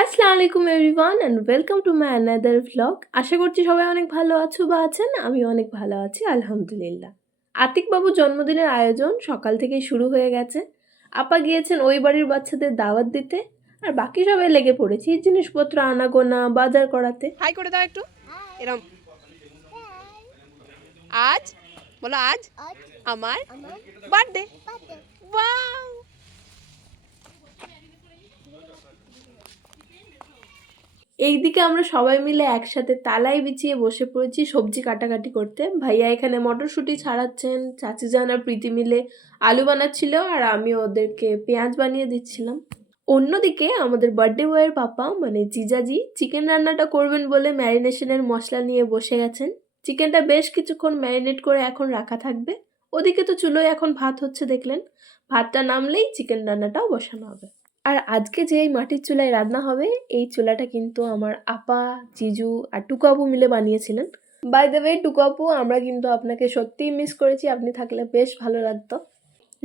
আসসালামু আলাইকুম everyone and welcome to my another vlog. আশা করছি সবাই অনেক ভালো আছো বা আছেন। আমি অনেক ভালো আছি আলহামদুলিল্লাহ। আতিক বাবুর জন্মদিনের আয়োজন সকাল থেকেই শুরু হয়ে গেছে। আপা গিয়েছেন ওই বাড়ির বাচ্চাদের দাওয়াত দিতে, আর বাকি সবাই লেগে পড়েছি জিনিসপত্র আনাগোনা বাজার করাতে। হাই করে দাও একটু এরম। আজ বলো, আজ আমার বার্থডে। ওয়াও! এইদিকে আমরা সবাই মিলে একসাথে তালাই বিছিয়ে বসে পড়েছি সবজি কাটাকাটি করতে। ভাইয়া এখানে মটরশুঁটি ছাড়াচ্ছেন, চাচি জান আর প্রীতি মিলে আলু বানাচ্ছিল, আর আমি ওদেরকে পেঁয়াজ বানিয়ে দিচ্ছিলাম। অন্যদিকে আমাদের বার্থডে বয়ের পাপা মানে জিজাজি চিকেন রান্নাটা করবেন বলে ম্যারিনেশনের মশলা নিয়ে বসে গেছেন। চিকেনটা বেশ কিছুক্ষণ ম্যারিনেট করে এখন রাখা থাকবে। ওদিকে তো চুলোয় এখন ভাত হচ্ছে দেখলেন। ভাতটা নামলেই চিকেন রান্নাটাও বসানো হবে। আর আজকে যে এই মাটির চুলায় রান্না হবে, এই চুলাটা কিন্তু আমার আপা, জিজু আর টুকু আপু মিলে বানিয়েছিলেন। বাই দ্য ওয়ে টুকু আপু, আমরা কিন্তু আপনাকে সত্যিই মিস করেছি, আপনি থাকলে বেশ ভালো লাগতো।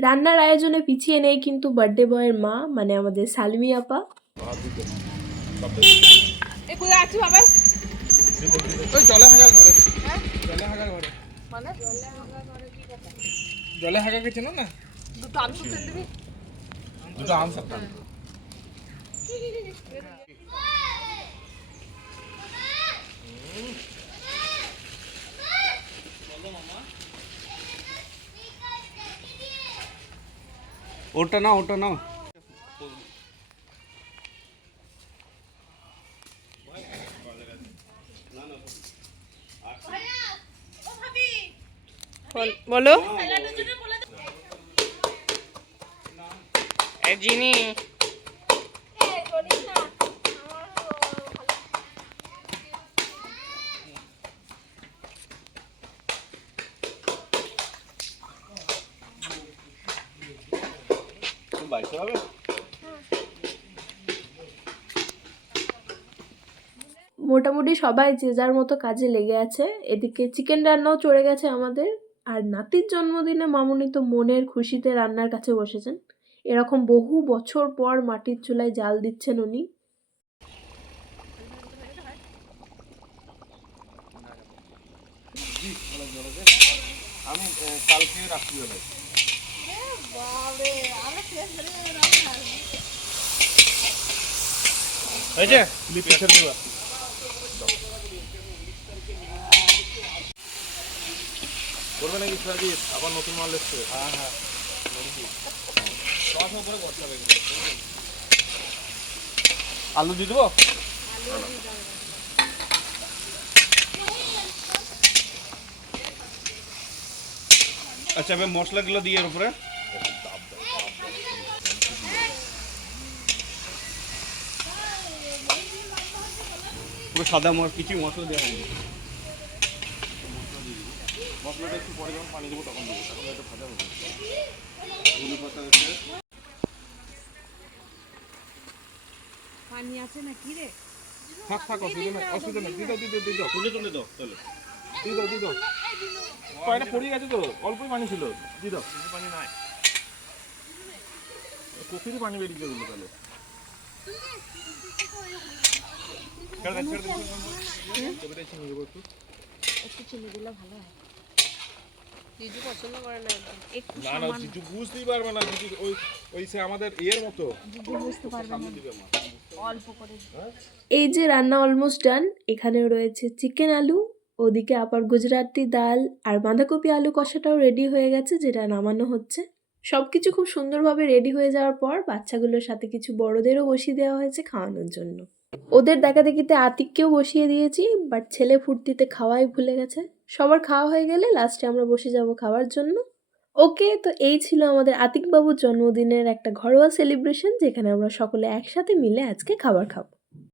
রান্নার আয়োজনে পিছিয়ে নেই কিন্তু বার্থডে বয়ের মা মানে আমাদের সালমি আপা। জলে হাগাকে চেনো না? দুটো আনসার দাও। ওটা নাও, ওটা নাও। বলো জিনি। মোটামুটি সবাই যে যার মতো কাজে লেগে আছে। এদিকে চিকেন রান্নাও চড়ে গেছে আমাদের। আর নাতির জন্মদিনে মামুনি তো মনের খুশিতে রান্নার কাছে বসেছেন। এরকম বহু বছর পর মাটির চুলায় জাল দিচ্ছেন উনি। আমি কালকে রাত্রিবেলা হয়েছে পিছের দিবা করবে নাকি সাজিদ? আবার নতুন মাল এসছে। হ্যাঁ হ্যাঁ, আলু দিয়ে দেবো। আচ্ছা, এবার মশলাগুলো দিয়ে এর উপরে পুরো সাদা কিছু মশলা দেওয়া হয়নি। মশলাটা একটু পরে যখন পানি দেবো তখন দেবো, তখন এটা ভাজা হবে। পানি আছে না কি রে? থাক থাক, অসুবিধা নেই, অসুবিধা নেই। দিদাও দিদাও দিদাও, তুলে তুলে দাও তাহলে। দিদাও দিদাও, পানিটা পড়ে গেছে তো, অল্পই পানি ছিল। দিদাও, পানি নাই, কফিরই পানি বেরিয়ে দিল তাহলে। একটু চিনি দিলে ভালো হয়। জিজু পছন্দ করে না একদম। একটু না না, জিজু বুঝতেই পারবে না। জিজু ওই সে আমাদের ইয়ের মতো জিজু বুঝতে পারবে না, অল্প করে। এই যে রান্না অলমোস্ট ডান। এখানে রয়েছে চিকেন আলু, ওদিকে আবার গুজরাটি ডাল আর বাঁধাকপি আলু কষাটাও রেডি হয়ে গেছে, যেটা নামানো হচ্ছে। সবকিছু খুব সুন্দরভাবে রেডি হয়ে যাওয়ার পর বাচ্চাগুলোর সাথে কিছু বড়দেরও বসিয়ে দেওয়া হয়েছে খাওয়ানোর জন্য। ওদের দেখাদেখিতে আতিককেও বসিয়ে দিয়েছি, বাট ছেলে ফুর্তিতে খাওয়াই ভুলে গেছে। সবার খাওয়া হয়ে গেলে লাস্টে আমরা বসে যাব খাওয়ার জন্য। ওকে, তো এই ছিল আমাদের আতিক বাবুর জন্মদিনের একটা ঘরোয়া সেলিব্রেশন, যেখানে আমরা সকলে একসাথে মিলে আজকে খাবার খাবো।